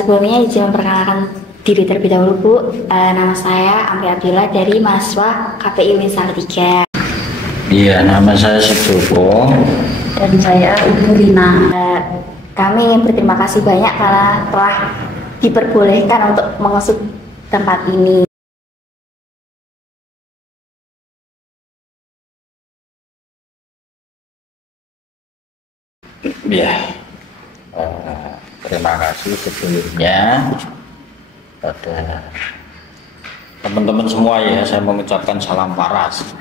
Sebelumnya izin memperkenalkan diri terlebih dahulu Bu. Nama saya Amri Abdillah dari mahasiswa KPI UIN Salatiga. Iya, nama saya Sujopo. Dan saya Ibu Rina. Kami berterima kasih banyak karena telah diperbolehkan untuk mengusut tempat ini. Ya, terima kasih sebelumnya pada teman-teman semua ya. Saya mengucapkan salam waras.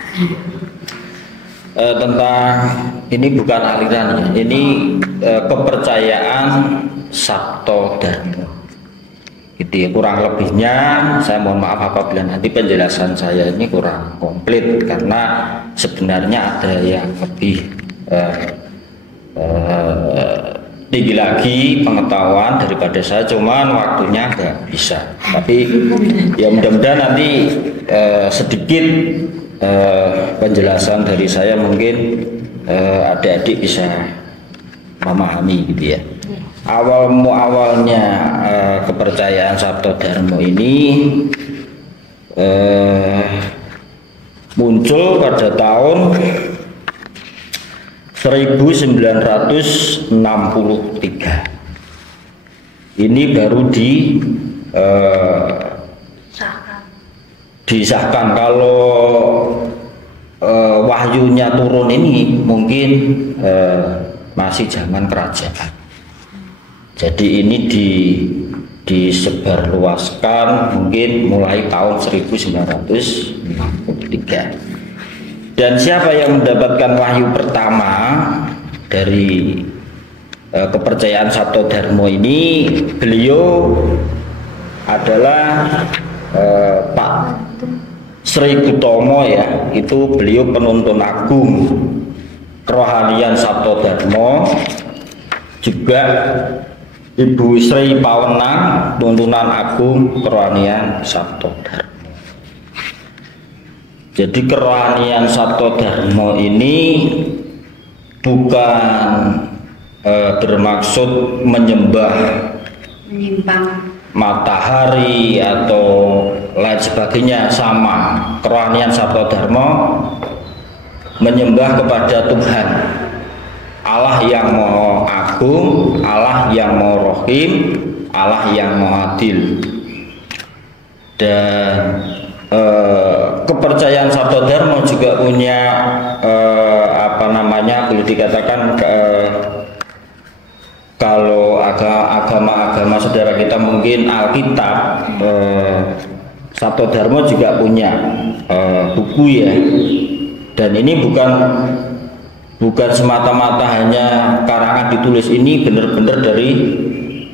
Tentang ini bukan aliran ya, ini kepercayaan Sabto Dharma. Gitu ya, kurang lebihnya saya mohon maaf apabila nanti penjelasan saya ini kurang komplit karena sebenarnya ada yang lebih tinggi lagi pengetahuan daripada saya, cuman waktunya nggak bisa. Tapi ya mudah-mudahan nanti sedikit penjelasan dari saya mungkin adik-adik bisa memahami gitu ya. Awalnya kepercayaan Sabto Dharma ini muncul pada tahun 1963. Ini baru disahkan. Kalau wahyunya turun ini mungkin masih zaman kerajaan. Jadi ini disebarluaskan mungkin mulai tahun 1963. Dan siapa yang mendapatkan wahyu pertama dari kepercayaan Sabto Dharma ini? Beliau adalah Pak Sri Gutomo ya. Itu beliau penuntun agung kerohanian Sabto Dharma. Juga Ibu Sri Pawenang, tuntunan agung kerohanian Sabto Dharma. Jadi kerohanian Sabto Dharma ini bukan bermaksud menyimpang matahari atau lain sebagainya. Sama, kerohanian Sabto Dharma menyembah kepada Tuhan, Allah yang Maha Agung, Allah yang Maha Rohim, Allah yang Maha Adil. Dan kepercayaan Sabto Dharma juga punya boleh dikatakan kalau agama-agama saudara kita mungkin Alkitab, Sabto Dharma juga punya buku ya. Dan ini bukan semata-mata hanya karangan ditulis, ini benar-benar dari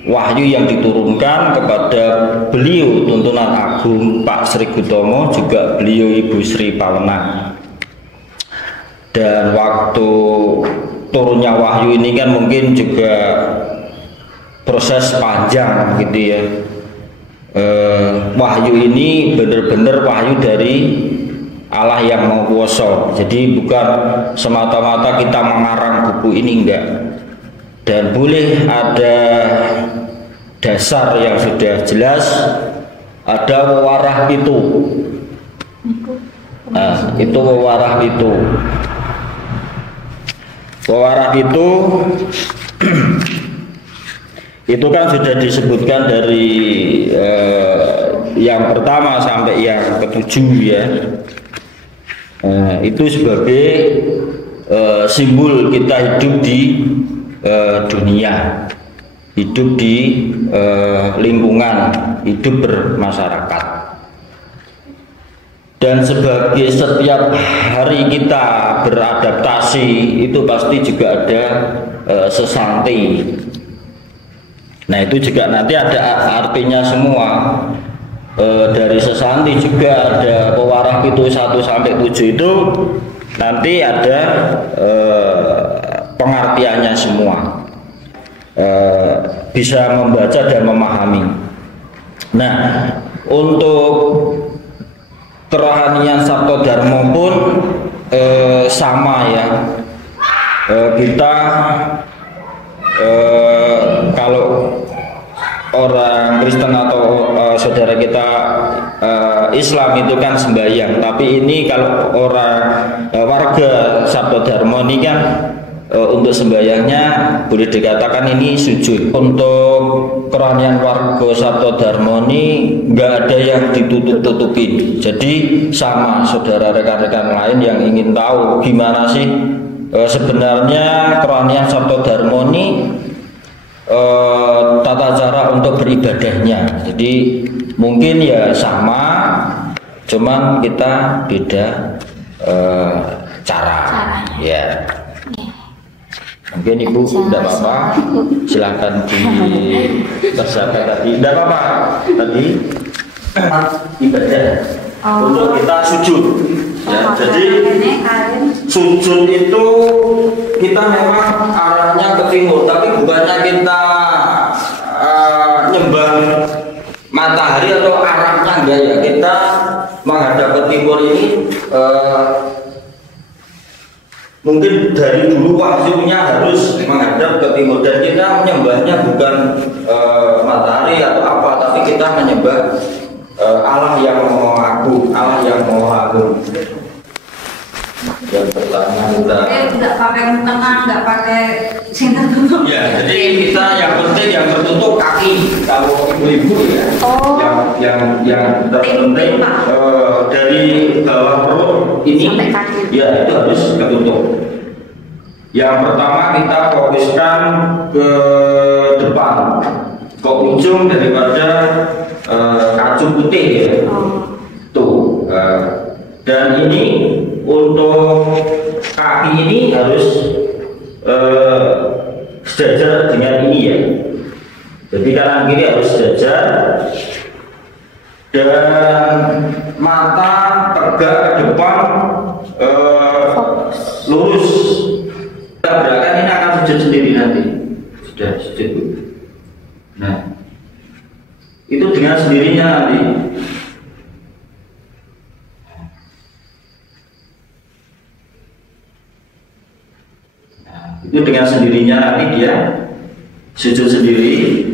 wahyu yang diturunkan kepada beliau tuntunan agung Pak Sri Gutomo, juga beliau Ibu Sri Pawenang. Dan waktu turunnya wahyu ini kan mungkin juga proses panjang gitu ya. Wahyu ini benar-benar wahyu dari Allah yang Maha Kuwasa. Jadi bukan semata-mata kita mengarang buku ini, enggak. Dan boleh ada dasar yang sudah jelas, ada wewarah itu. Nah, itu wewarah itu. Wewarah itu itu kan sudah disebutkan dari yang pertama sampai yang ketujuh ya. Itu sebagai simbol kita hidup di dunia, hidup di lingkungan, hidup bermasyarakat. Dan sebagai setiap hari kita beradaptasi, itu pasti juga ada sesanti. Nah itu juga nanti ada artinya semua. Dari sesanti juga ada pewarah itu 1 sampai 7 itu nanti ada pengertiannya semua, bisa membaca dan memahami. Nah untuk kerohanian Sabto Dharma pun sama ya. Kita kalau orang Kristen atau saudara kita Islam itu kan sembahyang, tapi ini kalau orang warga Sabto Dharma ini kan untuk sembahyangnya boleh dikatakan ini sujud. Untuk kerohanian warga Sabto Dharma ini nggak ada yang ditutup-tutupin. Jadi sama saudara rekan-rekan lain yang ingin tahu gimana sih sebenarnya kerohanian Sabto Dharma ini tata cara untuk beribadahnya. Jadi mungkin ya sama, cuman kita beda cara. Ya. Mungkin Ibu tidak apa-apa, silahkan dikerjakan tadi. Tidak apa-apa tadi ibadah untuk kita sujud. Ya, jadi sujud itu kita memang arahnya ke timur, tapi bukannya kita nyembah matahari atau arahnya enggak ya. Kita menghadap ke timur ini mungkin dari dulu waktunya harus menghadap ke timur, dan kita menyembahnya bukan matahari atau apa, tapi kita menyembah Allah yang Maha Agung, Allah yang Maha Agung. Yang pertama kita nggak pakai tengah, nggak pakai sing tertutup. Ya, jadi kita yang penting yang tertutup kaki. Kalau ibu-ibu ya, yang terpenting dari bawah perut ini ya itu harus tertutup. Yang pertama kita fokuskan ke depan, ke ujung daripada kacu putih ya. Tuh. Dan ini untuk kaki ini harus sejajar dengan ini ya. Jadi kanan kiri harus sejajar, dan mata tegak ke depan, lurus. Tabrakan ini akan sujud sendiri nanti. Sudah sujud. Nah, itu dengan sendirinya nanti. Itu dengan sendirinya nanti dia sujud sendiri.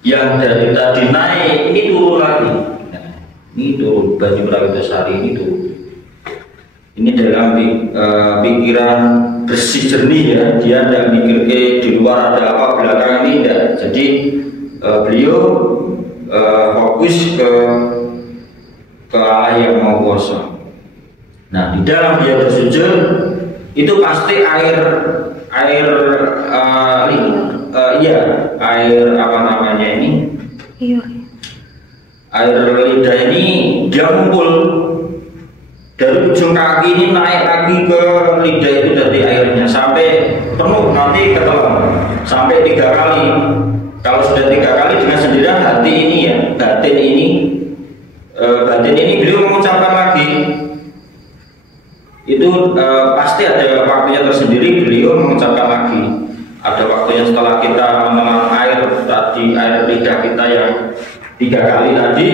Yang dari tadi naik ini turun lagi. Nah, ini turun, baju Prawitasari ini turun. Ini dalam pikiran bersih jernih ya, dia tidak mikir di luar ada apa, belakang ini tidak. Jadi beliau fokus ke Allah yang Maha Kuasa. Nah, di dalam dia bersujud itu pasti air apa namanya ini? Iya. Air lidah ini dia ngumpul dari ujung kaki ini naik lagi ke lidah itu dari airnya sampai penuh, nanti ketelan sampai 3 kali. Kalau sudah 3 kali dengan sendirian hati ini ya, batin ini beliau mengucapkan lagi. Itu pasti ada waktunya tersendiri, beliau mengucapkan lagi. Ada waktunya setelah kita menelan air tadi, air lidah kita yang 3 kali tadi,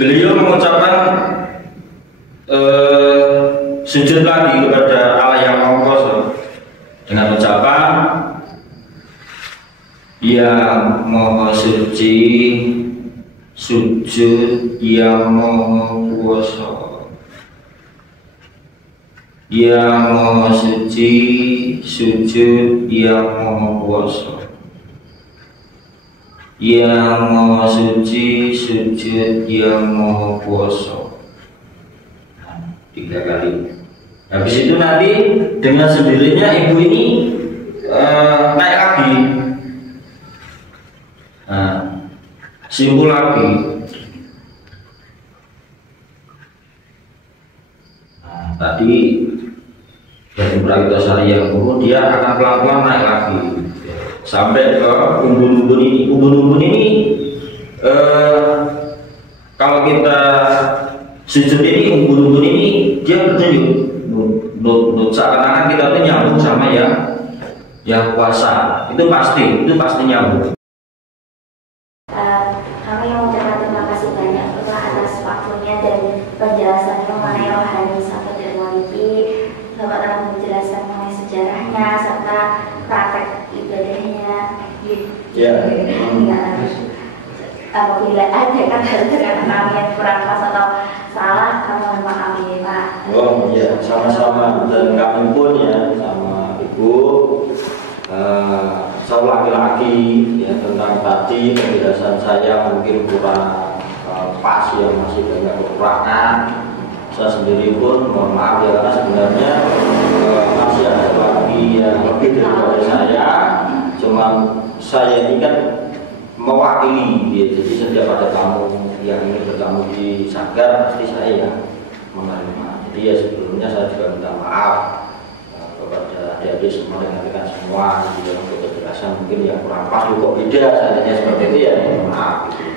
beliau mengucapkan sujud lagi kepada Allah yang Maha Kuasa dengan ucapan yang Maha Suci, sujud yang Maha Kuasa. Yang Maha Suci, sujud yang Maha Kuasa. Yang Maha Suci, sujud yang Maha Kuasa. 3 kali. Habis itu nanti dengan sendirinya ibu ini naik lagi. Nah, simpul lagi. Nah, tadi dari Prawitasari yang turun, dia akan pelan-pelan naik lagi sampai ke umbun-umbun ini. Umbun-umbun ini kalau kita sujud ini, umbun-umbun ini dia bertunjuk seakan-akan kita itu nyambung sama yang kuasa. Itu pasti nyambung. Kami mengucapkan terima kasih banyak Bapak atas waktunya dan penjelasannya mengenai rohani Sabto Dharma ini. Bapak telah menjelaskan mengenai sejarahnya serta praktek ibadahnya. Ya. Ya. Apabila ada kata-kata kami yang kurang pas atau salah, kami mohon maaf ya Pak. Oh iya, sama-sama. Dan kami pun ya sama Ibu, saya laki-laki ya, tentang tadi penjelasan saya mungkin kurang pas ya, masih banyak kekurangan. Saya sendiri pun mohon maaf ya, karena sebenarnya masih ada lagi yang lebih daripada saya. Cuman saya ini kan mewakili ya, jadi setiap ada tamu yang ingin bertamu di Sanggar pasti saya ya menerima. Jadi ya sebelumnya saya juga minta maaf kepada adik-adik semua dan rekan semua di dalam penjelasan mungkin yang kurang pas kok beda, seandainya seperti itu ya mohon maaf gitu.